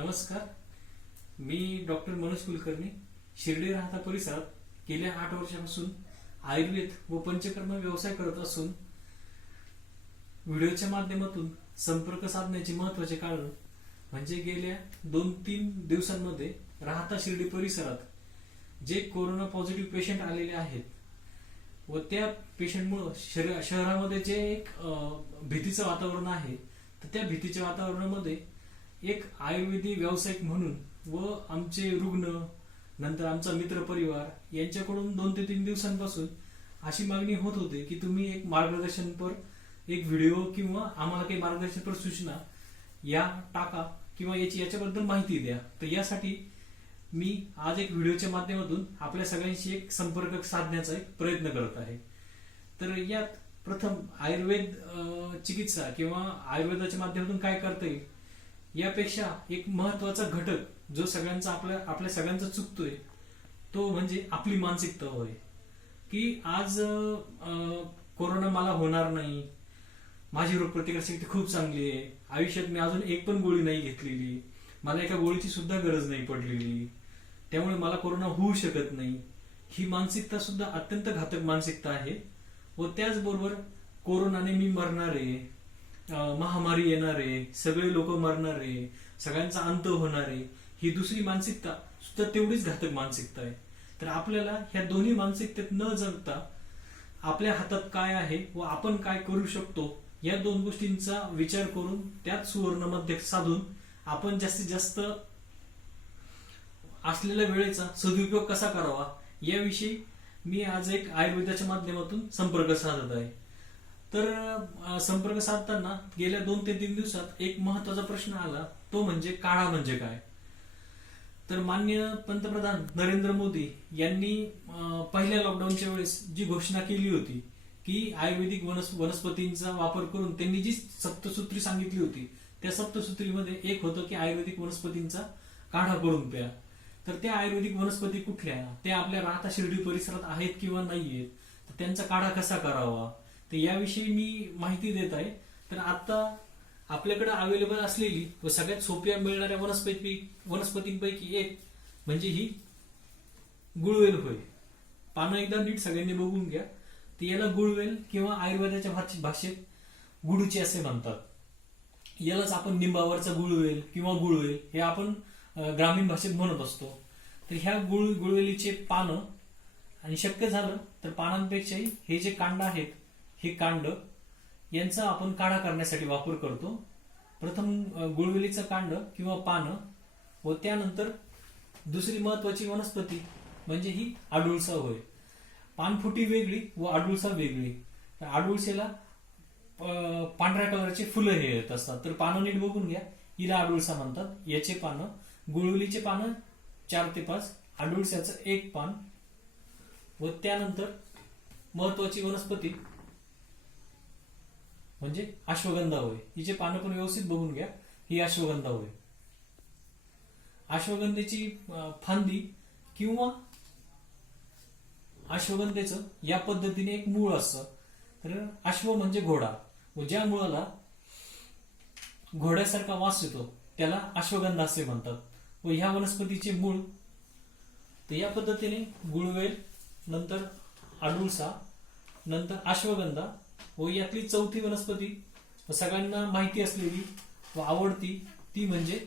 नमस्कार. मी डॉक्टर मनोज कुलकर्णी, शिर्डी राहता परिसरात गेल्या 8 वर्षापासून आयुर्वेद व पंचकर्म व्यवसाय करत असून व्हिडिओच्या माध्यमातून संपर्क साधण्याचे महत्त्वाचे कारण म्हणजे गेल्या 2-3 दिवसांमध्ये राहता शिर्डी परिसरात जे कोरोना पॉझिटिव्ह पेशंट आलेले आहेत व त्या पेशंटमुळे शहरामध्ये जे एक भीतीचं वातावरण आहे, तर त्या भीतीच्या वातावरणामध्ये एक आयुर्वेदिक व्यावसायिक म्हणून व आमचे रुग्ण नंतर आमचा मित्र परिवार यांच्याकडून 2 ते 3 दिवसांपासून अशी मागणी होत होती की तुम्ही एक मार्गदर्शनपर एक व्हिडिओ किंवा आम्हाला काही मार्गदर्शनपर सूचना या टाका किंवा याच्याबद्दल माहिती द्या. तर यासाठी मी आज एक व्हिडिओच्या माध्यमातून आपल्या सगळ्यांशी एक संपर्क साधण्याचा एक प्रयत्न करत आहे. तर यात प्रथम आयुर्वेद चिकित्सा किंवा आयुर्वेदाच्या माध्यमातून काय करता येईल यापेक्षा एक महत्वाचा घटक जो सगळ्यांचा आपल्या सगळ्यांचा चुकतोय तो म्हणजे आपली मानसिकता होय. की आज कोरोना मला होणार नाही, माझी रोगप्रतिकारशक्ती खूप चांगली आहे, आयुष्यात मी अजून एक पण गोळी नाही घेतलेली, मला एका गोळीची सुद्धा गरज नाही पडलेली, त्यामुळे मला कोरोना होऊ शकत नाही, ही मानसिकता सुद्धा अत्यंत घातक मानसिकता आहे. व त्याचबरोबर कोरोनाने मी मरणार आहे, महामारी येणार आहे, सगळे लोक मरणार आहे, सगळ्यांचा अंत होणार आहे, ही दुसरी मानसिकता सुद्धा तेवढीच घातक मानसिकता आहे. तर आपल्याला ह्या दोन्ही मानसिकतेत न जगता आपल्या हातात काय आहे व आपण काय करू शकतो या 2 गोष्टींचा विचार करून त्यात सुवर्ण मध्य साधून आपण जास्तीत जास्त असलेल्या वेळेचा सदुपयोग कसा करावा याविषयी मी आज एक आयुर्वेदाच्या माध्यमातून संपर्क साधत आहे. तर संपर्क साधताना गेल्या 2 ते 3 दिवसात एक महत्वाचा प्रश्न आला, तो म्हणजे काढा म्हणजे काय. तर माननीय पंतप्रधान नरेंद्र मोदी यांनी पहिल्या लॉकडाऊनच्या वेळेस जी घोषणा केली होती की आयुर्वेदिक वनस्पतींचा वापर करून त्यांनी जी सप्तसूत्री सांगितली होती, त्या सप्तसूत्रीमध्ये एक होतं की आयुर्वेदिक वनस्पतींचा काढा करून प्या. तर त्या आयुर्वेदिक वनस्पती कुठल्या, त्या आपल्या राहता शिर्डी परिसरात आहेत किंवा नाहीयेत, तर त्यांचा काढा कसा करावा तर याविषयी मी माहिती देत आहे. तर आता आपल्याकडे अवेलेबल असलेली व सगळ्यात सोप्या मिळणाऱ्या वनस्पतींपैकी एक म्हणजे ही गुळवेल होय. पानं एकदा नीट सगळ्यांनी बघून घ्या. तर याला गुळवेल किंवा आयुर्वेदाच्या भाषेत गुडूची असे म्हणतात. यालाच आपण निंबावरचा गुळवेल किंवा गुळवेल हे आपण ग्रामीण भाषेत म्हणत असतो. तर ह्या गुळवेलीचे पानं आणि शक्य झालं तर पानांपेक्षाही हे जे कांड आहेत, हे कांड यांचा आपण काढा करण्यासाठी वापर करतो. प्रथम गुळवेलीचं कांड किंवा पानं व त्यानंतर दुसरी महत्वाची वनस्पती म्हणजे ही आडुळसा होय. पानफुटी वेगळी व आडुळसा वेगळी. आडुळसेला पांढऱ्या कलरचे फुलं हे येत असतात. तर पानं नीट बघून घ्या, हिला आडुळसा म्हणतात. याचे पानं, गुळवेलीचे पानं 4 ते 5, आडुळसाचं 1 पान व त्यानंतर महत्वाची वनस्पती म्हणजे अश्वगंधा होय. हिचे पानं पण व्यवस्थित बघून घ्या, ही अश्वगंधा होय. अश्वगंधेची फांदी किंवा अश्वगंधेचं या पद्धतीने एक मूळ असतं. तर अश्व म्हणजे घोडा व ज्या मुळाला घोड्यासारखा वास येतो त्याला अश्वगंधा असे म्हणतात. व ह्या वनस्पतीचे मूळ तर या पद्धतीने गुळवेल, नंतर आडुळसा, नंतर अश्वगंधा व यातली चौथी वनस्पती सगळ्यांना माहिती असलेली व आवडती ती म्हणजे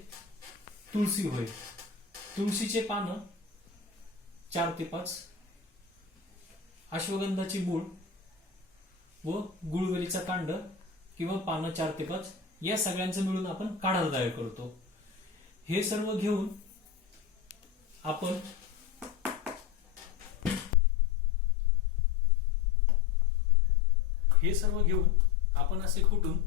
तुळशी होय. तुळशीचे पानं 4 ते 5, अश्वगंधाची मूळ व गुळवेलीचा कांड किंवा पानं 4 ते 5 या सगळ्यांचं मिळून आपण काढा तयार करतो. हे सर्व घेऊन आपण असे कुटून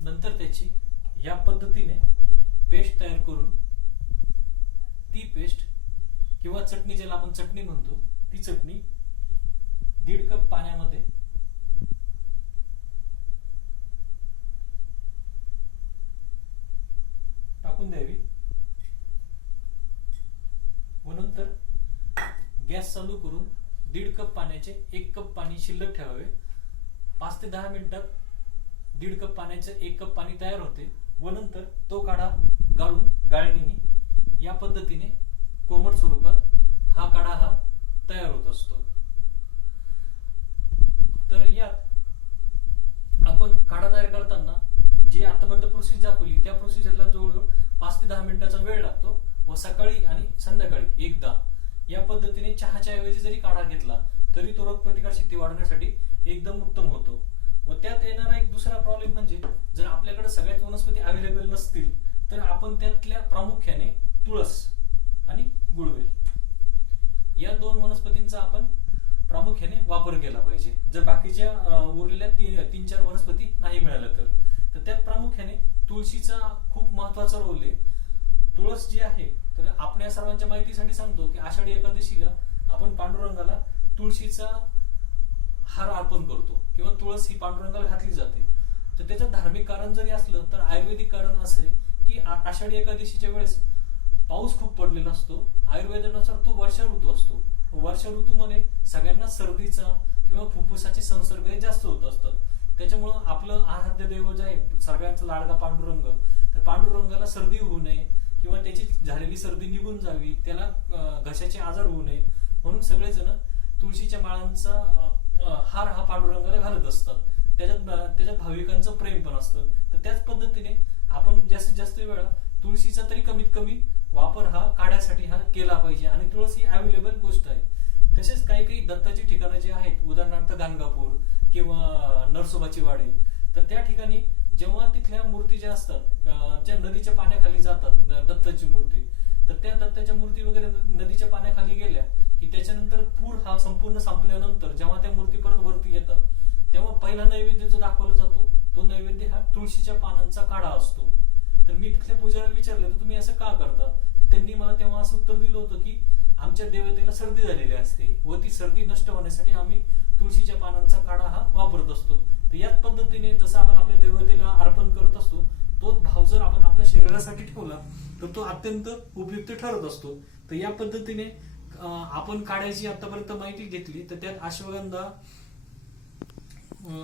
नंतर त्याची या पद्धतीने पेस्ट तयार करून ती पेस्ट किंवा चटणी, ज्याला आपण चटणी म्हणतो, ती चटणी 1.5 कप पाण्यामध्ये टाकून द्यावी व नंतर गॅस चालू करून 1.5 कप पाण्याचे 1 कप पाणी शिल्लक ठेवावे 5 ते 10 मिनिटात 1.5 कप पाण्याचं 1 कप पाणी तयार होते व नंतर तो काढा गाळून गाळणीने या पद्धतीने कोमट स्वरूपात हा काढा तयार होत असतो. तर यात आपण काढा तयार करताना जी आतापर्यंत प्रोसिजर दाखवली त्या प्रोसिजरला जवळजवळ 5 ते 10 मिनिटाचा वेळ लागतो व सकाळी आणि संध्याकाळी एकदा या पद्धतीने चहाच्या ऐवजी जरी काढा घेतला तरी तो रोगप्रतिकार शक्ती वाढवण्यासाठी एकदम उत्तम होतो. व त्यात येणारा एक दुसरा प्रॉब्लेम म्हणजे जर आपल्याकडे सगळ्यात वनस्पती अवेलेबल नसतील तर आपण त्यातल्या प्रामुख्याने तुळस आणि गुळवेल या 2 वनस्पतींचा आपण प्रामुख्याने वापर केला पाहिजे. जर बाकीच्या उरलेल्या 3-4 वनस्पती नाही मिळाल्या तर त्यात प्रामुख्याने तुळशीचा खूप महत्वाचा रोल आहे. तुळस जी आहे तर आपल्या सर्वांच्या माहितीसाठी सांगतो की आषाढी एकादशीला आपण पांडुरंगाला तुळशीचा हार अर्पण करतो किंवा तुळस ही पांडुरंगाला घातली जाते. तर त्याचं धार्मिक कारण जरी असलं तर आयुर्वेदिक कारण असं आहे की आषाढी एकादशीच्या वेळेस पाऊस खूप पडलेला असतो. आयुर्वेदानुसार तो वर्षा ऋतू असतो. वर्षा ऋतूमध्ये सगळ्यांना सर्दीचा किंवा फुफ्फुसाचे संसर्ग हे जास्त होत असतात. त्याच्यामुळं आपलं आराध्य दैव जे आहे सगळ्यांचा लाडका पांडुरंग, तर पांडुरंगाला सर्दी होऊ नये किंवा त्याची झालेली सर्दी निघून जावी, त्याला घशाचे आजार होऊ नये म्हणून सगळेजण तुळशीच्या माळांचा हार हा पांडुरंगाला घालत असतात. त्याच्यात भाविकांचं प्रेम पण असतं. तर त्याच पद्धतीने आपण जास्तीत जास्त वेळा तुळशीचा तरी कमीत कमी वापर हा काढ्यासाठी केला पाहिजे आणि तुळस ही अवेलेबल गोष्ट आहे. तसेच काही काही दत्ताची ठिकाणं जी आहेत, उदाहरणार्थ गाणगापूर किंवा नरसोबाची वाडी, तर त्या ठिकाणी जेव्हा तिथल्या मूर्ती ज्या असतात ज्या नदीच्या पाण्याखाली जातात दत्ताची मूर्ती, तर त्या दत्ताच्या मूर्ती वगैरे नदीच्या पाण्याखाली गेल्या की त्याच्यानंतर पूर हा संपूर्ण संपल्यानंतर जेव्हा त्या मूर्ती परत वरती येतात तेव्हा पहिला नैवेद्य जो दाखवला जातो तो नैवेद्य हा तुळशीच्या पानांचा काढा असतो. तर मी तिथल्या पुजाऱ्याला विचारलं तर तुम्ही असं का करता, तर त्यांनी मला तेव्हा असं उत्तर दिलं होतं की आमच्या देवतेला सर्दी झालेली असते व ती सर्दी नष्ट होण्यासाठी आम्ही तुळशीच्या पानांचा काढा हा वापरत असतो. तर याच पद्धतीने जसं आपण आपल्या देवतेला अर्पण करत असतो तोच भाव जर आपण आपल्या शरीरासाठी ठेवला तर तो अत्यंत उपयुक्त ठरत असतो. तर या पद्धतीने आपण काढ्याची आतापर्यंत माहिती घेतली. तर त्यात अश्वगंधा,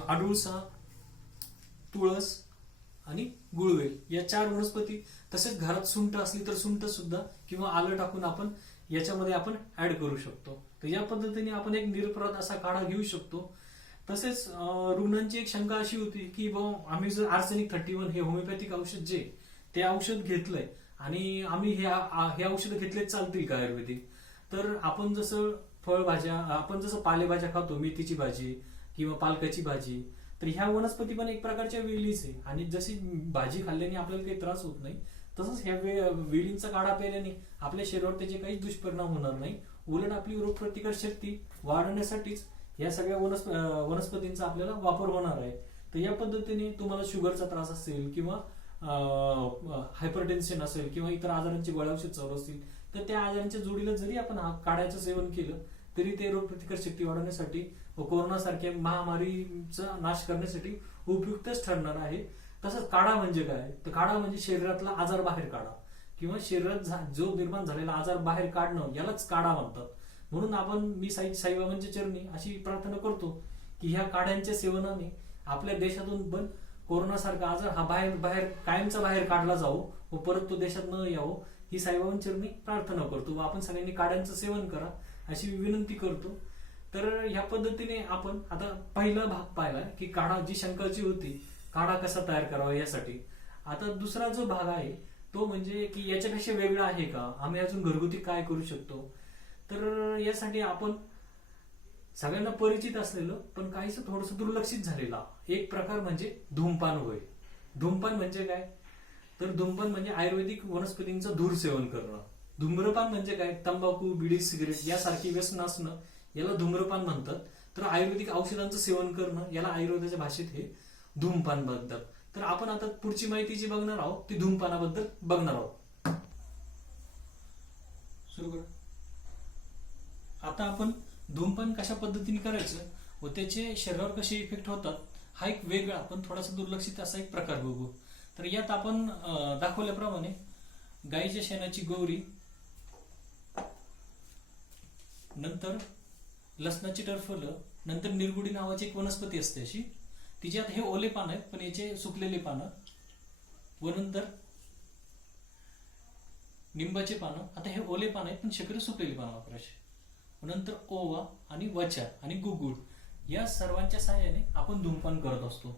अडुळसा, तुळस आणि गुळवेल या 4 वनस्पती, तसेच घरात सुंठ असली तर सुंठ सुद्धा किंवा आलं टाकून आपण याच्यामध्ये आपण ऍड करू शकतो. तर या पद्धतीने आपण एक निरपराध असा काढा घेऊ शकतो. तसेच रुग्णांची एक शंका अशी होती की आम्ही जर आर्सेनिक 31 हे होमिओपॅथिक औषध जे ते औषध घेतलंय आणि आम्ही हे औषध घेतले चालतील का आयुर्वेदिक, तर आपण जसं फळभाज्या, आपण जसं पालेभाज्या खातो, मेथीची भाजी किंवा पालकाची भाजी, तर ह्या वनस्पती पण एक प्रकारच्या वेलीच आहे आणि जशी भाजी खाल्ल्याने आपल्याला काही त्रास होत नाही तसंच ह्या वेलींचा काढा प्यायल्याने आपल्या शरीरावर त्याचे काही दुष्परिणाम होणार नाही. उलट आपली रोगप्रतिकार शक्ती वाढवण्यासाठीच या सगळ्या वनस्पतींचा आपल्याला वापर होणार आहे. तर या पद्धतीने तुम्हाला शुगरचा त्रास असेल किंवा हायपरटेन्शन असेल किंवा इतर आजारांची गोळ्या औषध चालू असतील तर त्या आजारांच्या जोडीला जरी आपण काढ्याचं सेवन केलं तरी ते रोगप्रतिकार शक्ती वाढवण्यासाठी व कोरोना सारख्या महामारीचा नाश करण्यासाठी उपयुक्तच ठरणार आहे. तसंच काढा म्हणजे काय, तर काढा म्हणजे शरीरातला आजार बाहेर काढा किंवा शरीरात जो निर्माण झालेला आजार बाहेर काढणं यालाच काढा म्हणतात. म्हणून मी साईबाबांच्या चरणी अशी प्रार्थना करतो की ह्या काढ्यांच्या सेवनाने आपल्या देशातून पण कोरोना सारखा आजार हा बाहेर कायमचा बाहेर काढला जावो व परत तो देशात न यावो ही साईबाबांच्या चरणी प्रार्थना करतो व आपण सगळ्यांनी काढ्यांचं सेवन करा अशी विनंती करतो. तर ह्या पद्धतीने आपण आता पहिला भाग पाहिला की काढा, जी शंकाची होती काढा कसा तयार करावा यासाठी. आता दुसरा जो भाग आहे तो म्हणजे की याच्यापेक्षा वेगळा आहे का, आम्ही अजून घरगुती काय करू शकतो. तर यासाठी आपण सगळ्यांना परिचित असलेलं पण काहीसं थोडंसं दुर्लक्षित झालेला एक प्रकार म्हणजे धूमपान होय. धूमपान म्हणजे काय, तर धूमपान म्हणजे आयुर्वेदिक वनस्पतींचं धूर सेवन करणं. धूम्रपान म्हणजे काय, तंबाखू, बिडी, सिगरेट यासारखी व्यसन असणं याला धूम्रपान म्हणतात. तर आयुर्वेदिक औषधांचं सेवन करणं याला आयुर्वेदाच्या भाषेत हे धूमपान म्हणतात. तर आपण आता पुढची माहिती जी बघणार आहोत ती धूमपानाबद्दल बघणार आहोत. सुरू करा. आता आपण धूमपान कशा पद्धतीने करायचं व त्याचे शरीरावर कसे इफेक्ट होतात हा एक वेगळा पण थोडासा दुर्लक्षित असा एक प्रकार बघू. तर यात आपण दाखवल्याप्रमाणे गाईच्या शेणाची गौरी, नंतर लसणाची टरफलं, नंतर निरगुडी नावाची एक वनस्पती असते अशी, तिच्यात हे ओले पानं आहेत, पण याचे सुकलेले पानं. व नंतर निंबाचे पानं. आता हे ओले पानं आहेत पण शक्यतो सुकलेली पानं वापरायचे. नंतर ओवा आणि वचा आणि गुगुळ या सर्वांच्या सहाय्याने आपण धूमपान करत असतो.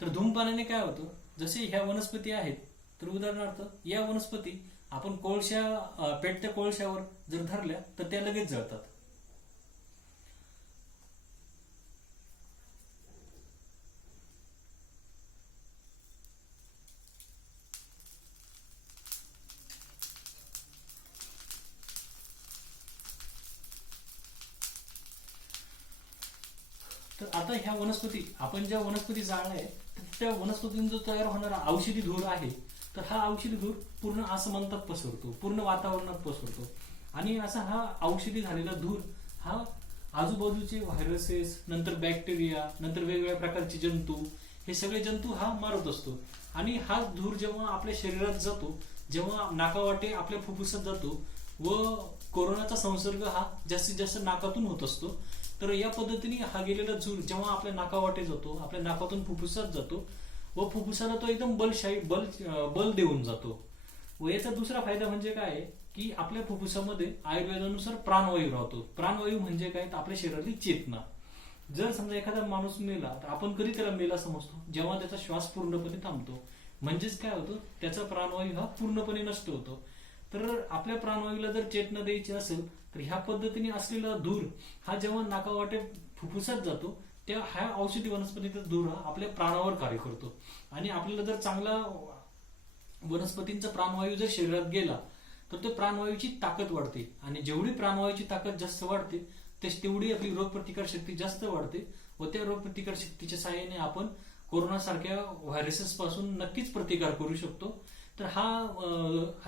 तर धूमपानाने काय होतं, जसे ह्या वनस्पती आहेत, तर उदाहरणार्थ या वनस्पती आपण पेटत्या कोळशावर जर धरल्या तर त्या लगेच जळतात. तर आता ह्या वनस्पती आपण ज्या वनस्पती जाळल्या तर त्या वनस्पतीतून जो तयार होणारा औषधी धूर आहे, तर हा औषधी धूर पूर्ण आसमंतात पसरतो, पूर्ण वातावरणात पसरतो. आणि असा हा औषधी झालेला धूर हा आजूबाजूचे व्हायरसेस, नंतर बॅक्टेरिया, नंतर वेगवेगळ्या प्रकारचे जंतू, हे सगळे जंतू हा मारत असतो. आणि हा धूर जेव्हा आपल्या शरीरात जातो, जेव्हा नाकावाटे आपल्या फुफ्फुसात जातो व कोरोनाचा संसर्ग हा जास्तीत जास्त नाकातून होत असतो. तर या पद्धतीने हा गेलेला धूर जेव्हा आपल्या नाकावाटे जातो, आपल्या नाकातून फुफ्फुसात जातो व फुफ्फुसाला तो एकदम बल देऊन जातो. व याचा दुसरा फायदा म्हणजे काय, की आपल्या फुफ्फुसामध्ये आयुर्वेदानुसार प्राणवायू राहतो. प्राणवायू म्हणजे काय, तर आपल्या शरीरातली चेतना. जर समजा एखादा माणूस मेला तर आपण कधी त्याला मेला समजतो, जेव्हा त्याचा श्वास पूर्णपणे थांबतो. म्हणजेच काय होतं, त्याचा प्राणवायू हा पूर्णपणे नष्ट होतो. तर आपल्या प्राणवायूला जर चेतना द्यायची असेल तर ह्या पद्धतीने असलेला धूर हा जेव्हा नाकावाटे फुफ्फुसात जातो, त्या ह्या औषधी वनस्पतीचा धूर हा आपल्या प्राणावर कार्य करतो. आणि आपल्याला जर चांगला वनस्पतींचा प्राणवायू जर शरीरात गेला तर तो प्राणवायूची ताकद वाढते. आणि जेवढी प्राणवायूची ताकद जास्त वाढते तेवढी आपली रोगप्रतिकार शक्ती जास्त वाढते. व त्या रोगप्रतिकार शक्तीच्या सहाय्याने आपण कोरोना सारख्या व्हायरसेस पासून नक्कीच प्रतिकार करू शकतो. तर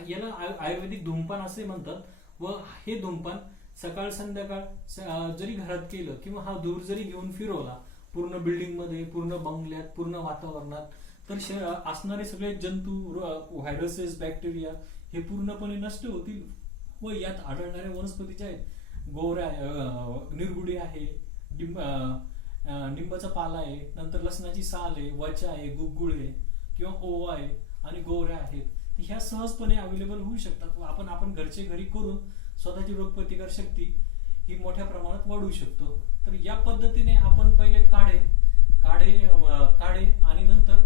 याला आयुर्वेदिक धूमपान असे म्हणतात. व हे धूमपान सकाळ संध्याकाळ जरी घरात केलं किंवा हा धूर जरी घेऊन फिरवला पूर्ण बिल्डिंग मध्ये, पूर्ण बंगल्यात, पूर्ण वातावरणात, तर असणारे सगळे जंतू, व्हायरसेस, बॅक्टेरिया हे पूर्णपणे नष्ट होतील. व यात आढळणाऱ्या वनस्पती ज्या आहेत, गोवऱ्या, निरगुडी आहे, निंबाचा पाला आहे, नंतर लसणाची साल आहे, वचा आहे, गुगुळ आहे किंवा ओवा आहे आणि गोवऱ्या आहेत, ह्या सहजपणे अवेलेबल होऊ शकतात. व आपण घरचे घरी करून स्वतःची रोगप्रतिकार शक्ती ही मोठ्या प्रमाणात वाढवू शकतो. तर या पद्धतीने आपण पहिले काढे आणि नंतर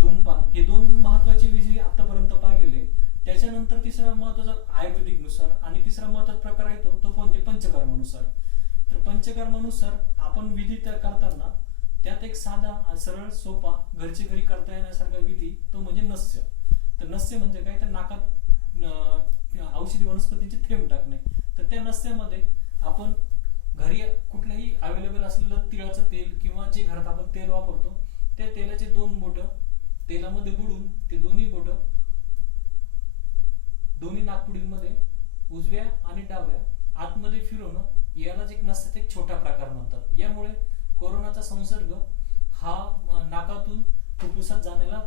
धूमपान हे दोन महत्वाचे विषय आतापर्यंत पाहिलेले. त्याच्यानंतर तिसरा महत्वाचा आयुर्वेदिक नुसार आणि तिसरा महत्वाचा प्रकार आहे तो म्हणजे पंचकर्मानुसार. तर पंचकर्मानुसार आपण विधी करताना त्यात एक साधा, सरळ, सोपा, घरचे घरी करता येण्यासारखा विधी तो म्हणजे नस्य. तर नस्य म्हणजे काय, तर नाकात औषधी वनस्पतीचे थेंब टाकणे. तर त्या नस्यामध्ये आपण घरी कुठलंही अवेलेबल असलेलं तिळाचं तेल किंवा जे घरात आपण तेल वापरतो त्या तेलाचे 2 बोटं तेलामध्ये बुडून ते दोन्ही बोटं दोन्ही नाकपुडींमध्ये उजव्या आणि डाव्या आतमध्ये फिरवणं, यालाच एक नस्याचा एक छोटा प्रकार म्हणतात. यामुळे कोरोनाचा संसर्ग हा नाकातून फुफ्फुसात जाण्याला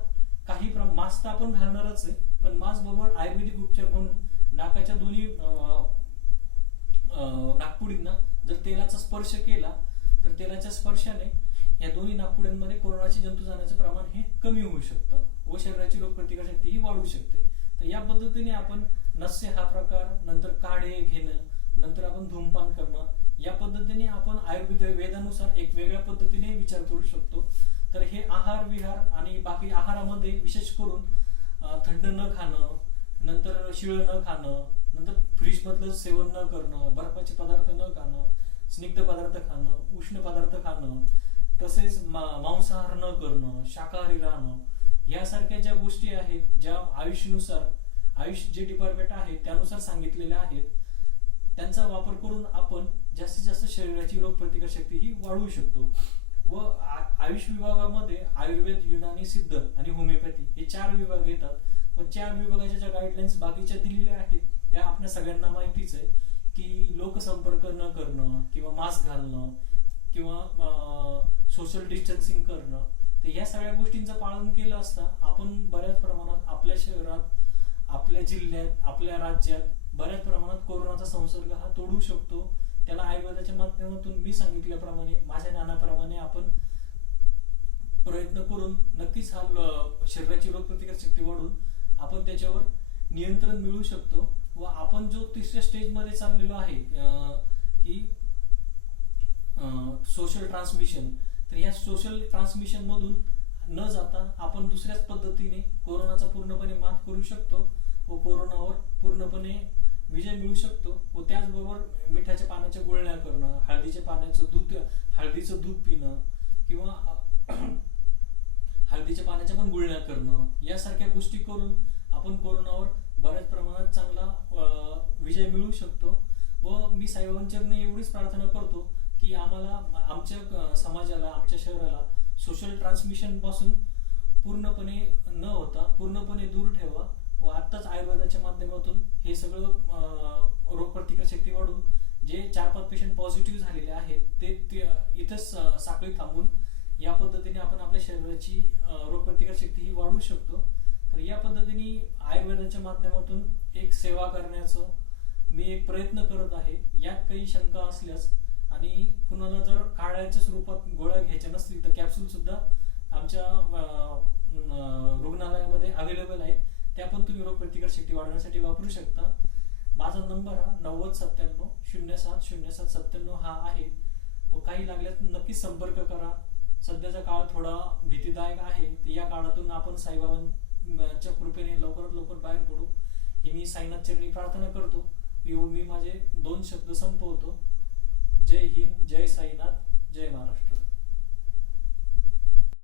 काही मास्क तर आपण घालणारच आहे, पण मास्क बरोबर आयुर्वेदिक उपचार म्हणून नाकाच्या दोन्ही नाकपुडींना जर तेलाचा स्पर्श केला तर तेलाच्या स्पर्शाने या दोन्ही नाकपुड्यांमध्ये कोरोनाचे जंतू जाण्याचं प्रमाण हे कमी होऊ शकतं व शरीराची रोगप्रतिकार शक्ती ही वाढू शकते. तर या पद्धतीने आपण नस्य हा प्रकार, नंतर काढे घेणं, नंतर आपण धूमपान करणं, या पद्धतीने आपण आयुर्वेद वेदानुसार एक वेगळ्या पद्धतीने विचार करू शकतो. तर हे आहार विहार आणि बाकी आहारामध्ये विशेष करून थंड न खाणं, नंतर शिळ न खाणं, नंतर फ्रीज मधलं सेवन न करणं, बर्फाचे पदार्थ न खाणं, स्निग्ध पदार्थ खाणं, उष्ण पदार्थ खाणं, तसेच मांसाहार न करणं, शाकाहारी राहणं, यासारख्या ज्या गोष्टी आहेत, ज्या आयुष जे डिपार्टमेंट आहे त्यानुसार सांगितलेल्या आहेत, त्यांचा वापर करून आपण जास्तीत जास्त शरीराची रोगप्रतिकार शक्ती ही वाढवू शकतो. व आयुष विभागामध्ये आयुर्वेद, युनानी, सिद्ध आणि होमिओपॅथी हे 4 विभाग येतात. व 4 विभागाच्या ज्या गाईडलाईन्स बाकीच्या दिलेल्या आहेत त्या आपल्या सगळ्यांना माहितीच आहे, की लोकसंपर्क न करणं किंवा मास्क घालणं किंवा सोशल डिस्टन्सिंग करणं. तर या सगळ्या गोष्टींचं पालन केलं असता आपण बऱ्याच प्रमाणात आपल्या शहरात, आपल्या जिल्ह्यात, आपल्या राज्यात बऱ्याच प्रमाणात कोरोनाचा संसर्ग हा तोडू शकतो. त्याला आयुर्वेदाच्या माध्यमातून मी सांगितल्याप्रमाणे, माझ्या ज्ञानाप्रमाणे आपण प्रयत्न करून नक्कीच शरीराची रोगप्रतिकार शक्ती वाढून आपण त्याच्यावर नियंत्रण मिळवू शकतो. व आपण जो तिसऱ्या स्टेजमध्ये चाललेलो आहे की सोशल ट्रान्समिशन, तर ह्या सोशल ट्रान्समिशन मधून न जाता आपण दुसऱ्याच पद्धतीने कोरोनाचा पूर्णपणे मात करू शकतो व कोरोनावर पूर्णपणे विजय मिळू शकतो. व त्याचबरोबर मिठाच्या पाण्याच्या गुळण्या करणं, हळदीचं दूध पिणं किंवा हळदीच्या पाण्याच्या पण गुळण्या करणं, यासारख्या गोष्टी करून आपण कोरोनावर बऱ्याच प्रमाणात चांगला विजय मिळवू शकतो. व मी साईबाबांचरणी एवढीच प्रार्थना करतो की आम्हाला आमच्या समाजाला, आमच्या शहराला सोशल ट्रान्समिशन पासून पूर्णपणे न होता पूर्णपणे दूर ठेवा. व आत्ताच आयुर्वेदाच्या माध्यमातून हे सगळं रोगप्रतिकार शक्ती वाढून जे 4-5 पेशंट पॉझिटिव्ह झालेले आहेत ते इथंच साखळी थांबून या पद्धतीने आपण आपल्या शरीराची रोगप्रतिकार शक्ती ही वाढवू शकतो. तर या पद्धतीने आयुर्वेदाच्या माध्यमातून एक सेवा करण्याचं मी एक प्रयत्न करत आहे. यात काही शंका असल्यास आणि कुणाला जर काढायच्या स्वरूपात गोळ्या घ्यायच्या नसतील तर कॅप्सूल सुद्धा आमच्या रुग्णालयामध्ये अवेलेबल आहेत. त्या पण तुम्ही रोगप्रतिकार शक्ती वाढवण्यासाठी वापरू शकता. माझा नंबर हा 9097070797 हा आहे. व काही लागल्यास नक्कीच संपर्क करा. सध्याचा काळ थोडा भीतीदायक आहे, तर या काळातून आपण साईबाबांच्या कृपेने लवकरात लवकर बाहेर पडू ही मी साईनाथ चरणी प्रार्थना करतो. मी माझे 2 शब्द संपवतो. जय हिंद, जय साईनाथ, जय महाराष्ट्र.